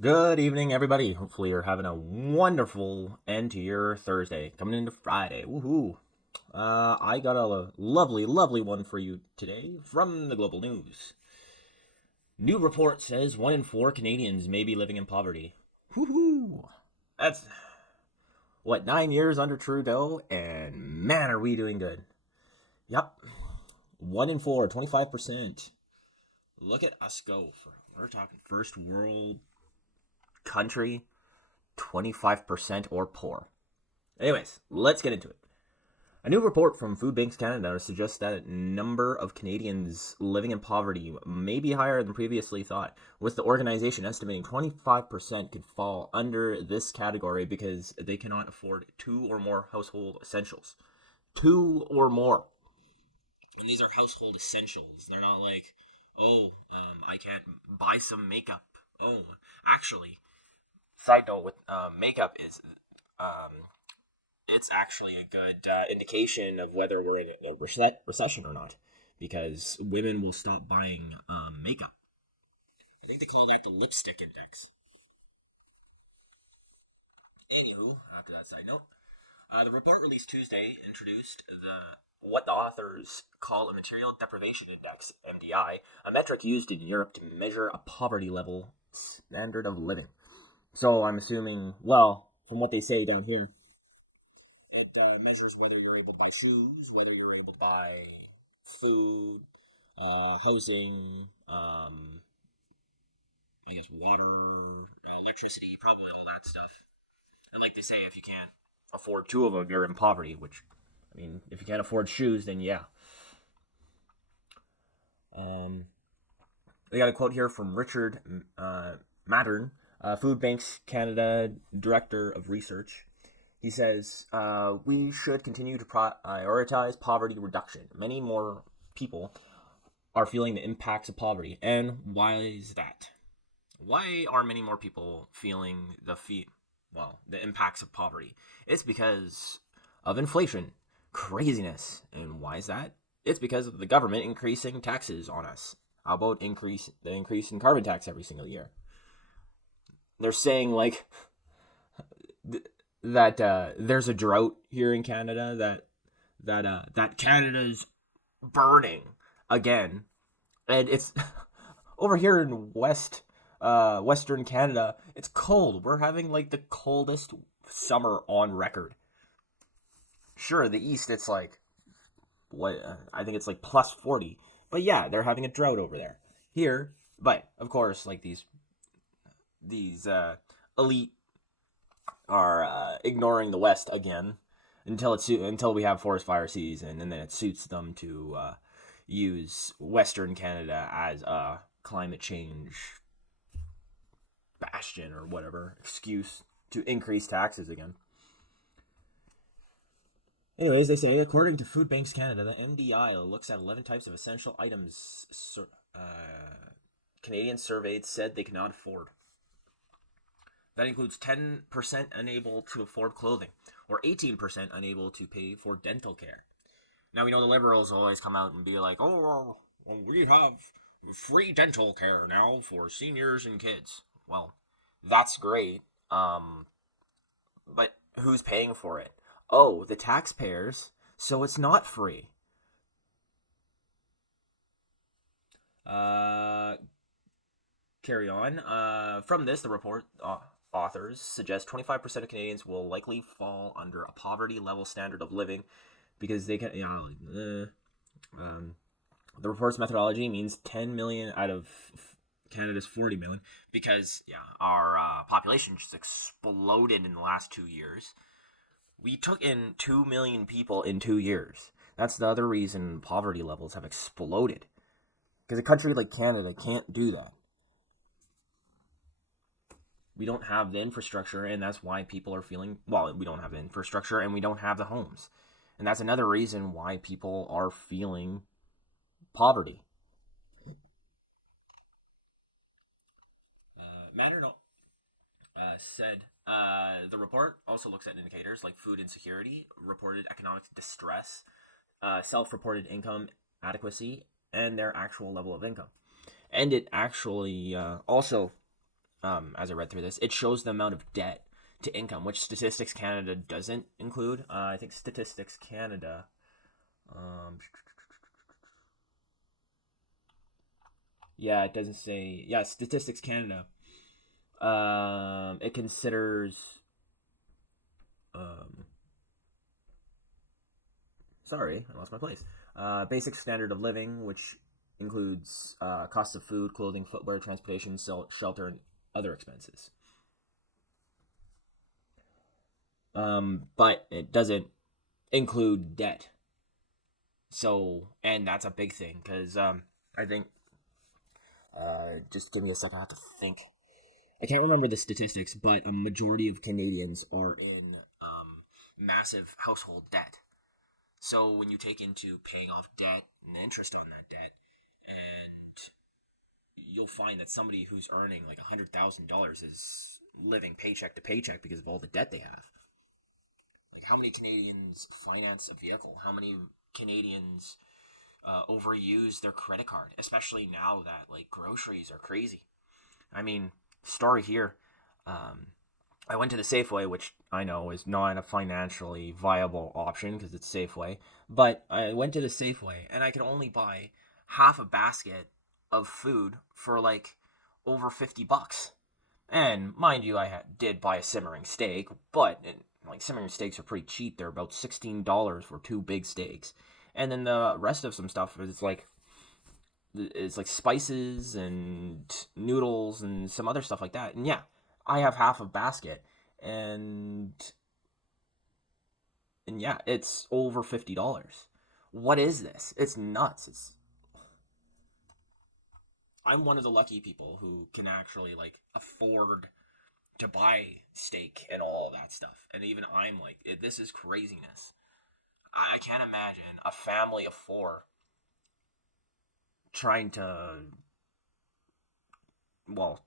Good evening, everybody. Hopefully, you're having a wonderful end to your Thursday. Coming into Friday. Woohoo! I got a lovely, lovely one for you today from the Global News. New report says 1 in 4 Canadians may be living in poverty. Woohoo! That's, 9 years under Trudeau, and man, are we doing good. Yep. 1 in 4, 25%. Look at us go. We're talking first world country, 25% or poor. Anyways, let's get into it. A new report from Food Banks Canada suggests that a number of Canadians living in poverty may be higher than previously thought, with the organization estimating 25% could fall under this category because they cannot afford 2 or more household essentials. 2 or more. And these are household essentials. They're not like, I can't buy some makeup. Oh, actually, side note with makeup is um, it's actually a good indication of whether we're in a recession or not, because women will stop buying makeup. I think they call that the lipstick index. Anywho, after that side note, the report released Tuesday introduced the what the authors call a material deprivation index (MDI), a metric used in Europe to measure a poverty level standard of living. So I'm assuming, well, from what they say down here, it measures whether you're able to buy shoes, whether you're able to buy food, housing, I guess water, electricity, probably all that stuff. And like they say, if you can't afford 2 of them, you're in poverty. Which, I mean, if you can't afford shoes, then yeah. Um, they got a quote here from Richard Mattern, Food Banks Canada Director of Research. He says, we should continue to prioritize poverty reduction. Many more people are feeling the impacts of poverty. And why is that? Why are many more people feeling the impacts of poverty? It's because of inflation, craziness. And why is that? It's because of the government increasing taxes on us. How about the increase in carbon tax every single year? They're saying like that there's a drought here in Canada, that Canada's burning again, and it's over here in Western Canada. It's cold. We're having like the coldest summer on record. Sure, the East it's like what I think it's like plus 40, but yeah, they're having a drought over there. Here, but of course, like these elite are ignoring the West again until we have forest fire season, and then it suits them to use Western Canada as a climate change bastion or whatever excuse to increase taxes again. Anyways, they say according to Food Banks Canada, the MDI looks at 11 types of essential items Canadians surveyed said they cannot afford. That includes 10% unable to afford clothing, or 18% unable to pay for dental care. Now, we know the Liberals always come out and be like, oh, well, we have free dental care now for seniors and kids. Well, that's great. But who's paying for it? Oh, the taxpayers. So it's not free. Uh, Carry on. From this, the report authors suggest 25% of Canadians will likely fall under a poverty level standard of living because they can. The report's methodology means 10 million out of Canada's 40 million because our population just exploded in the last 2 years. We took in 2 million people in 2 years. That's the other reason poverty levels have exploded. Because a country like Canada can't do that. We don't have the infrastructure, and that's why people are feeling, well, we don't have the infrastructure and we don't have the homes. And that's another reason why people are feeling poverty. Matter said the report also looks at indicators like food insecurity, reported economic distress, self reported income adequacy, and their actual level of income. And it actually also as I read through this, it shows the amount of debt to income, which Statistics Canada doesn't include. I think Statistics Canada. Um, yeah, it doesn't say. Yeah, Statistics Canada. It considers. Um, sorry, I lost my place. Basic standard of living, which includes costs of food, clothing, footwear, transportation, shelter, and other expenses. But it doesn't include debt. So, and that's a big thing because I think. Just give me a second. I have to think. I can't remember the statistics, but a majority of Canadians are in massive household debt. So when you take into paying off debt and the interest on that debt, and you'll find that somebody who's earning like $100,000 is living paycheck to paycheck because of all the debt they have. Like, how many Canadians finance a vehicle? How many Canadians overuse their credit card, especially now that like groceries are crazy? I mean, story here. Um, I went to the Safeway, which I know is not a financially viable option because it's Safeway. But I went to the Safeway and I could only buy half a basket of food for like over $50. And mind you, did buy a simmering steak, but like simmering steaks are pretty cheap. They're about $16 for two big steaks. And then the rest of some stuff is like spices and noodles and some other stuff like that. And yeah, I have half a basket, and yeah, it's over $50. What is this? It's nuts. I'm one of the lucky people who can actually like afford to buy steak and all that stuff. And even I'm like, this is craziness. I can't imagine a family of four trying to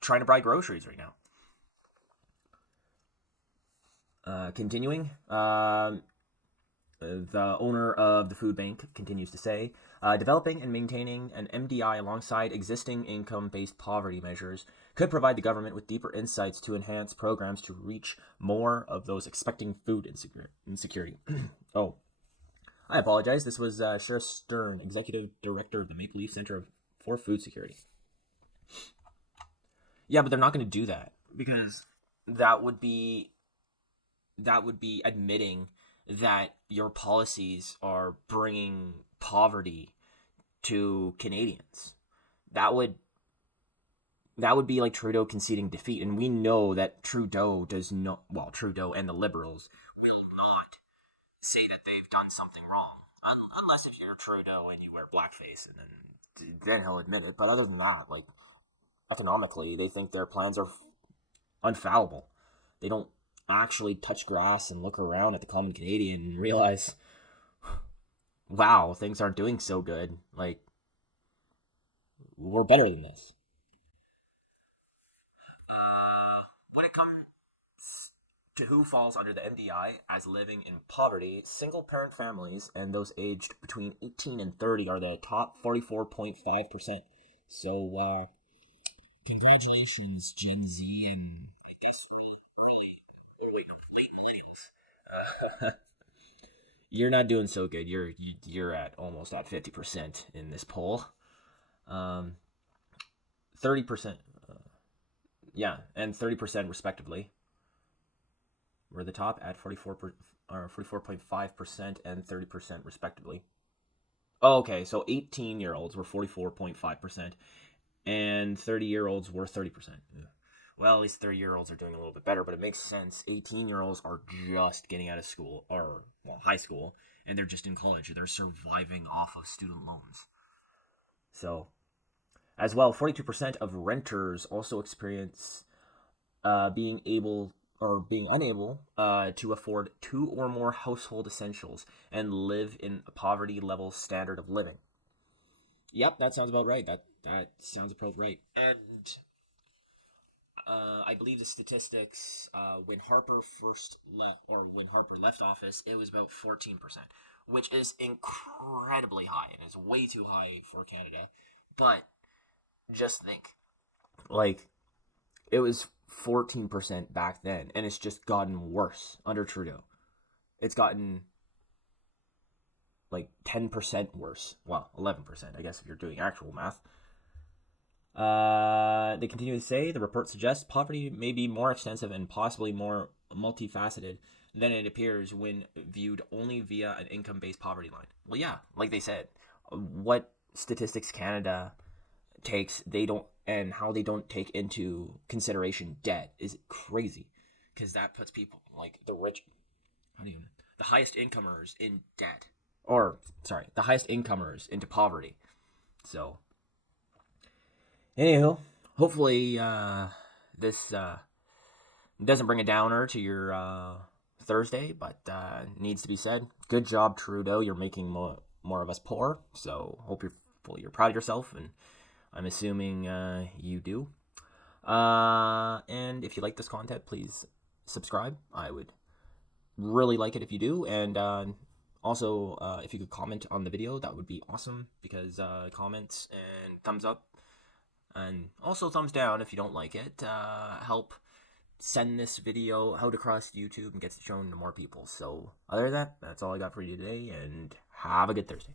trying to buy groceries right now. Continuing, the owner of the food bank continues to say, developing and maintaining an MDI alongside existing income based poverty measures could provide the government with deeper insights to enhance programs to reach more of those expecting food insecurity. Oh, I apologize. This was Sheriff Stern, Executive Director of the Maple Leaf Center for Food Security. Yeah, but they're not going to do that because that would be admitting that your policies are bringing poverty to Canadians. That would be like Trudeau conceding defeat, and we know that Trudeau does not. Well, Trudeau and the Liberals will not say that they've done something wrong, unless if you're Trudeau and you wear blackface, and then he'll admit it. But other than that, like economically, they think their plans are unfallible. They don't actually touch grass and look around at the common Canadian and realize, wow, things aren't doing so good. Like, we're better than this. When it comes to who falls under the MDI as living in poverty, single parent families and those aged between 18 and 30 are the top 44.5%. So, congratulations, Gen Z, and I guess wait, no, late millennials. You're not doing so good. You're at almost at 50% in this poll. 30%, yeah, and 30% respectively. We're the top at 44.5% and 30% respectively. Oh, okay, so 18-year-olds were 44.5%, and 30-year-olds were 30%. Yeah. Well, at least 30-year-olds are doing a little bit better, but it makes sense. 18-year-olds are just getting out of school, or, well, high school, and they're just in college. They're surviving off of student loans. So, as well, 42% of renters also experience being unable to afford two or more household essentials and live in a poverty level standard of living. Yep, that sounds about right. That sounds about right. And I believe the statistics when Harper first left, or when Harper left office, it was about 14%, which is incredibly high and is way too high for Canada. But just think, like, It was 14% back then, and it's just gotten worse under Trudeau. It's gotten like 10% worse. Well, 11%, I guess, if you're doing actual math. They continue to say the report suggests poverty may be more extensive and possibly more multifaceted than it appears when viewed only via an income-based poverty line. Well, yeah, like they said, what Statistics Canada takes, they don't, and how they don't take into consideration debt is crazy, because that puts people like the rich, the highest incomers in debt, or sorry, the highest incomers into poverty. So, anywho, hopefully this doesn't bring a downer to your Thursday, but needs to be said. Good job, Trudeau. You're making more of us poor. So hope you're proud of yourself, and I'm assuming you do. And if you like this content, please subscribe. I would really like it if you do. And also, if you could comment on the video, that would be awesome, because comments and thumbs up, and also thumbs down if you don't like it, help send this video out across YouTube and gets it shown to more people. So other than that, that's all I got for you today, and have a good Thursday.